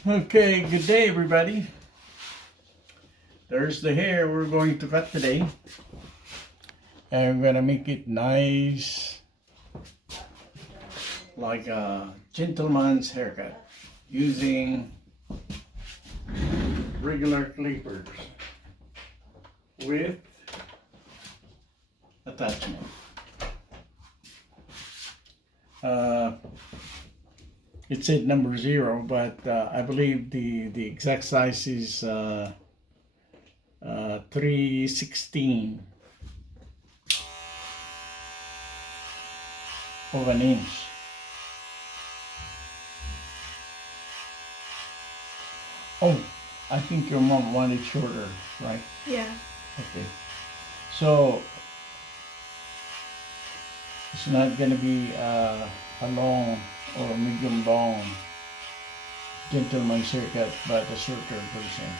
Okay, good day everybody. There's the hair we're going to cut today. And we're gonna make it nice, like a gentleman's haircut, using regular clippers with attachment. It said number 0, but I believe the exact size is 3/16 of an inch. Oh, I think your mom wanted shorter, right? Yeah. Okay. So it's not gonna be a long or a medium long gentleman's haircut, but a shorter version.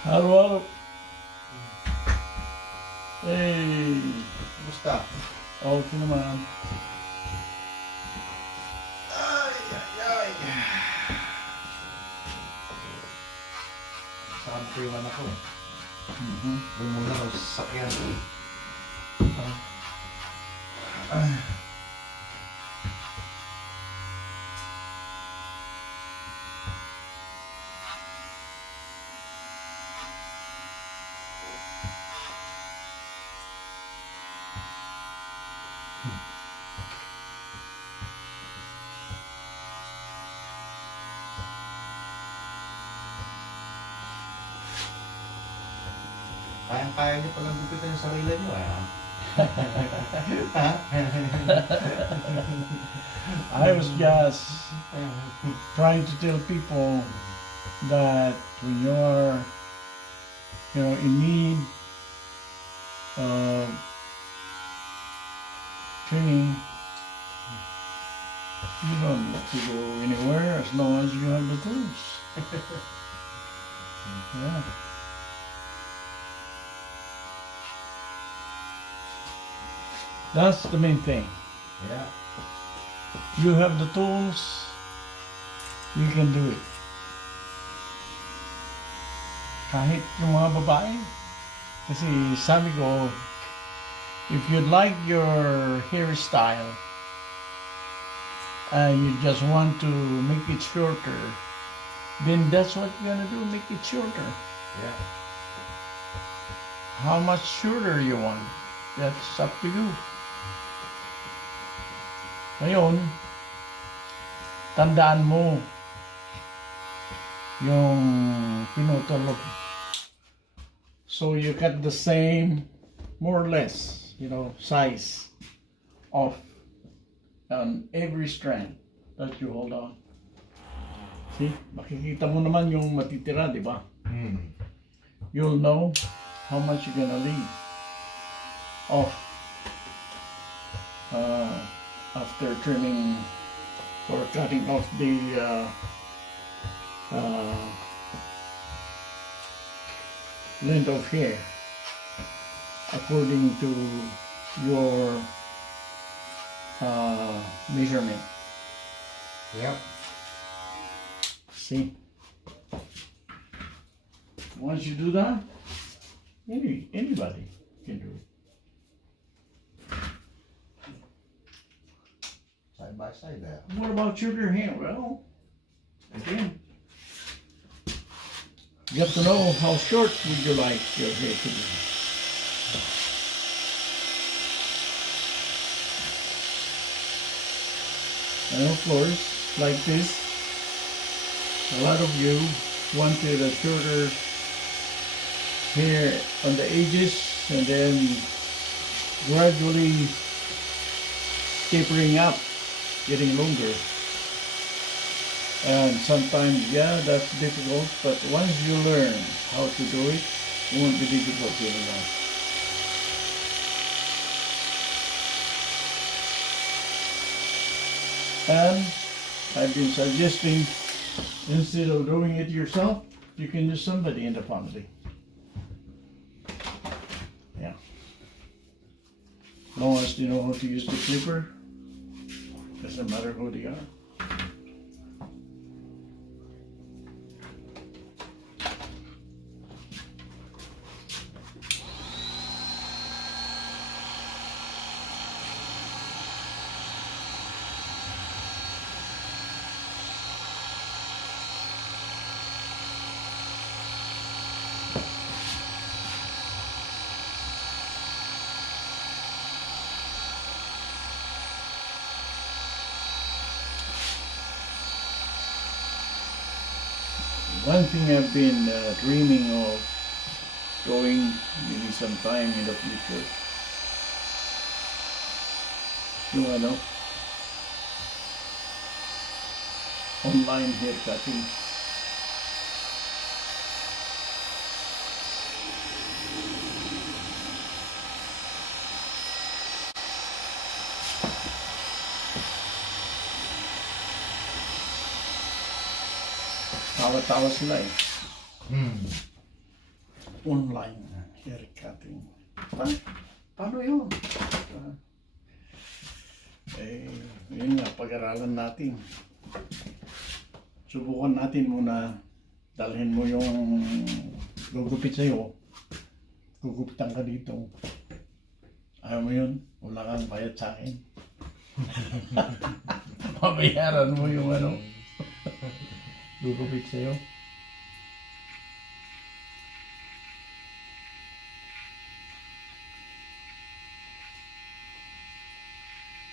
Halo. Hey. Kumusta? Okay naman. Ay, ay, ay. Saan ko yung anak ko? Mhm. Doon muna ako sa sasakyan. Kayang-kaya niyo palang gupitin yung sarili niyo eh. Ha? I was just trying to tell people that when you're, in need of training, you don't need to go anywhere as long as you have the tools. Yeah. That's the main thing. Yeah. You have the tools, you can do it. Kahit yung mga babae. Kasi sabi ko, if you'd like your hairstyle and you just want to make it shorter, then that's what you're gonna do, make it shorter. Yeah. How much shorter you want, that's up to you. Ngayon, tandaan mo yung pinutol. So you got the same, more or less, size of on every strand that you hold on. See, makikita mo naman yung matitira, di ba? You'll know how much you're gonna leave off after trimming or cutting off the length of hair according to your measurement. Yep. See? Once you do that, anybody can do it. Side by side there. What about shorter hair? Well, again, you have to know how short would you like your hair to be. And of course, like this, a lot of you wanted a shorter hair on the edges and then gradually tapering up, getting longer. And sometimes, yeah, that's difficult, but once you learn how to do it, it won't be difficult anymore. And I've been suggesting, instead of doing it yourself, you can use somebody in the family. Yeah. As long as you know how to use the clipper, doesn't matter who they are. One thing I've been dreaming of going maybe sometime in the future, yung online hair cutting. Tawa-tawa sila eh. online hair cutting. Paano yun? Yun nga, pag-aralan natin. Subukan natin muna. Dalhin mo yung gugupit sa'yo. Gugupitan ka dito. Ayaw mo yun? Wala kang bayad sa akin. Mabayaran mo yung ano. Gugupit sa'yo.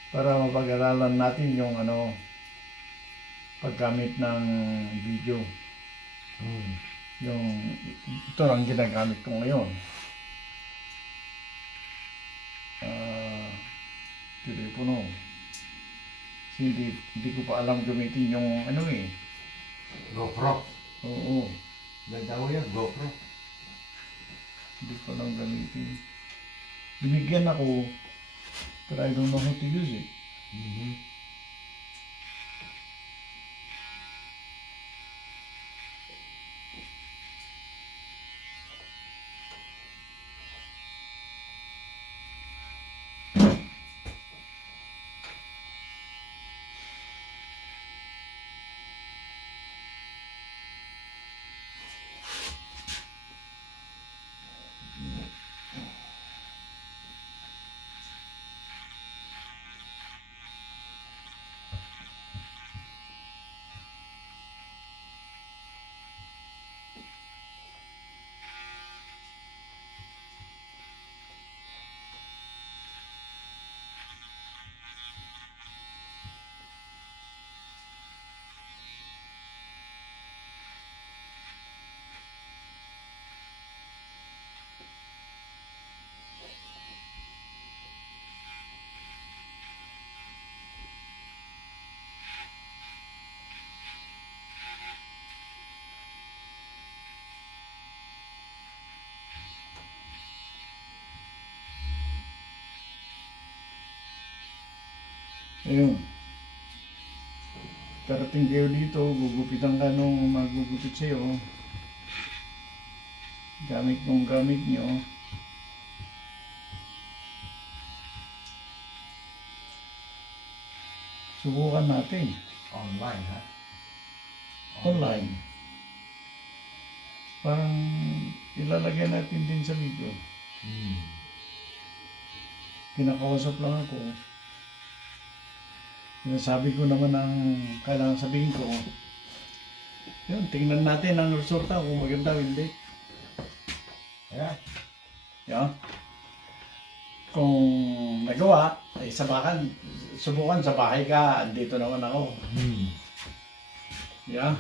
Para mapag-aralan natin yung ano, paggamit ng video. Yung ito lang ginagamit ko ngayon. Telepono. Hindi ko pa alam gamitin yung ano eh. GoPro. Oo. Ganda mo yan, GoPro. Hindi ko alam gamitin. Binigyan ako, but I don't know how to use it. Ayun. Karating kayo dito, gugupitan ka nung magugupit sa'yo. Gamit mong gamit nyo. Subukan natin. Online, ha? Online. Parang ilalagay natin din sa video. Kinakausap lang ako. Sinasabi ko naman ang kailangan sabihin ko. Yun, tingnan natin ang resulta kung maganda o hindi. Yeah. Yan. Kung nagawa, ay subukan sa bahay ka, andito naman ako. Yeah.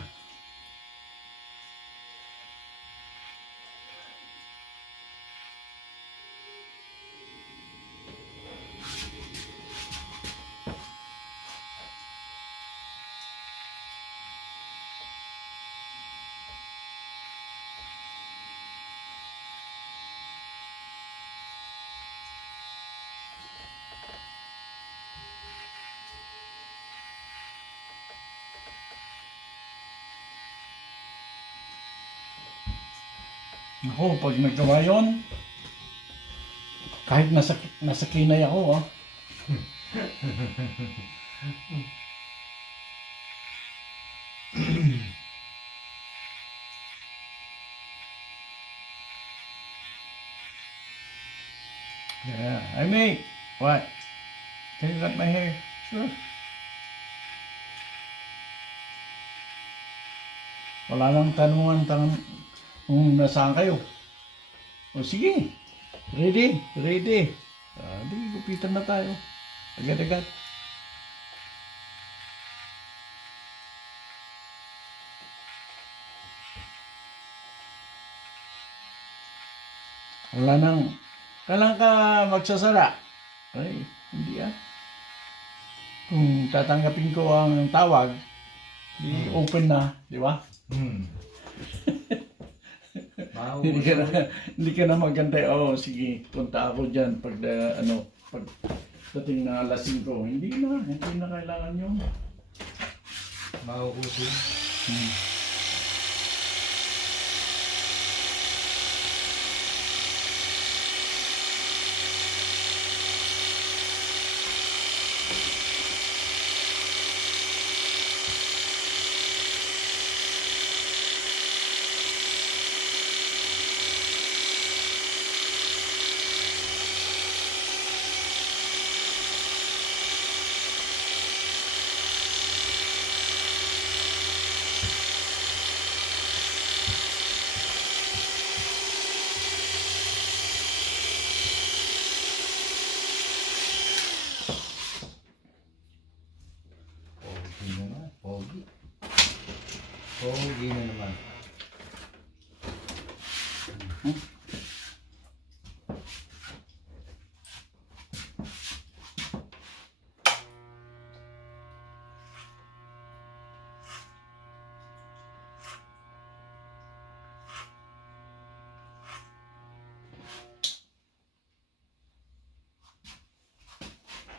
Ako, pag nagawa yun, kahit nasa kinay ako, Yeah, I mate. What? Can you cut my hair? Sure. Wala nang tanungan kung nasaan kayo. O sige. Ready? Ready. Di, gupitan na tayo. Agad-agad. Wala nang... Kailan ka magsasara? Ay, hindi Kung tatanggapin ko ang tawag, di open na, di ba? Hindi ka na magantay. Oh, sige, punta ako dyan pag dating na alas 5. Hindi na kailangan yun. Mauusin. Pogi na naman.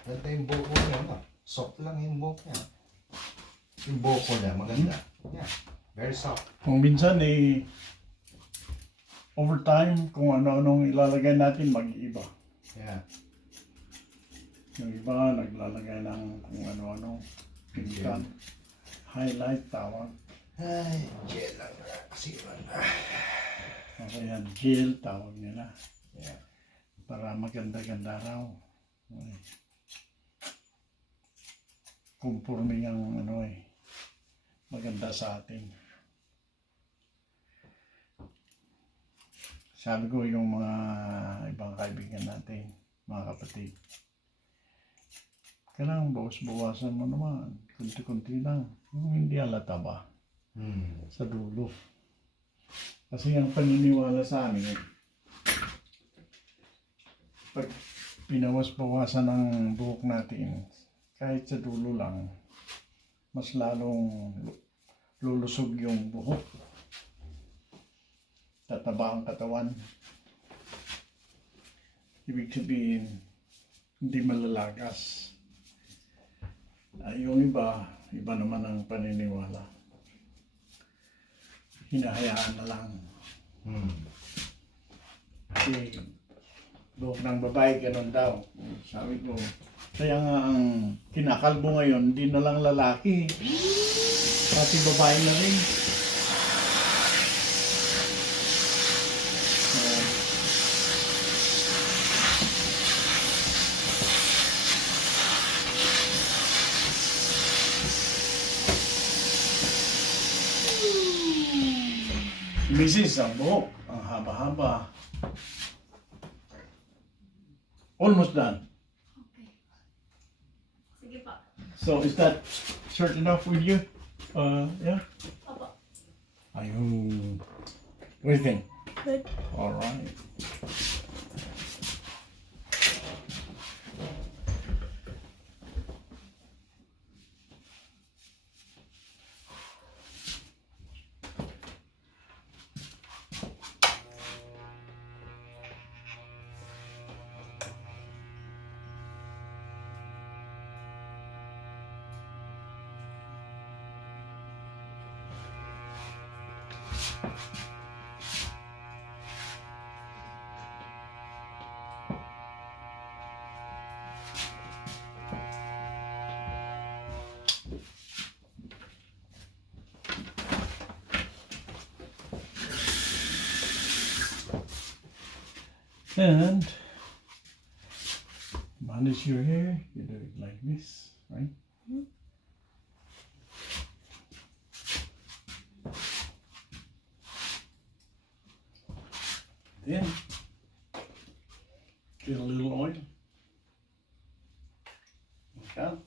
Ganda yung buhok niya, no? Soft lang yung buhok niya. Yung buhok niya, maganda. Yeah, very soft. Kung minsan overtime, kung ano-anong ilalagay natin, mag-iiba. Yeah. Yung iba, naglalagay ng kung ano-ano, pinkan, highlight, tawag. Ay, gel lang na. Kasiran na. O kaya gel, tawag nila. Yeah. Para maganda-ganda raw. Okay. Conforming ang maganda sa atin. Sabi ko yung mga ibang kaibigan natin, mga kapatid, kailangan bawas-bawasan mo naman, kunti-kunti lang, yung hindi halata ba sa dulo. Kasi ang paniniwala sa amin, pag pinawas-bawasan ng buhok natin, kahit sa dulo lang, mas lalong lulusog yung buhok. Tataba ang katawan. Ibig sabihin, hindi malalagas. Yung iba naman ang paniniwala. Hinahayaan na lang. Kasi buhok ng babae, ganun daw. Sabi ko, kaya nga ang kinakalbo ngayon, hindi na lang lalaki. Pati babae na rin. Mrs. ang buhok, ang haba-haba. Almost done. Okay. Sige pa. So is that short enough with you? Yeah? Opo. Ayun. What do you think? Good. All right. And manage your hair. You do it like this, right? Then get a little oil. Okay.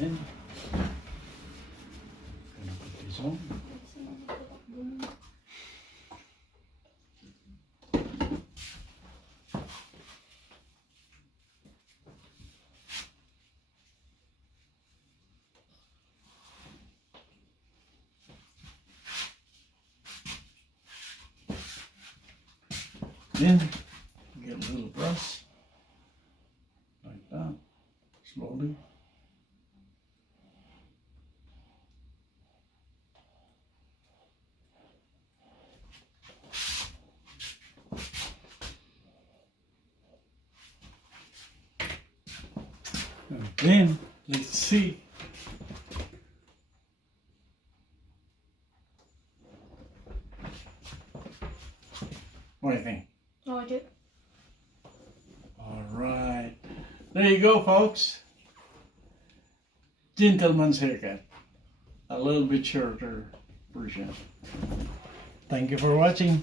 Then gonna put this on. Then get a little brush like that, slowly. And then let's see. What do you think? Oh, dude. All right. There you go, folks. Gentleman's haircut. a little bit shorter version. Thank you for watching.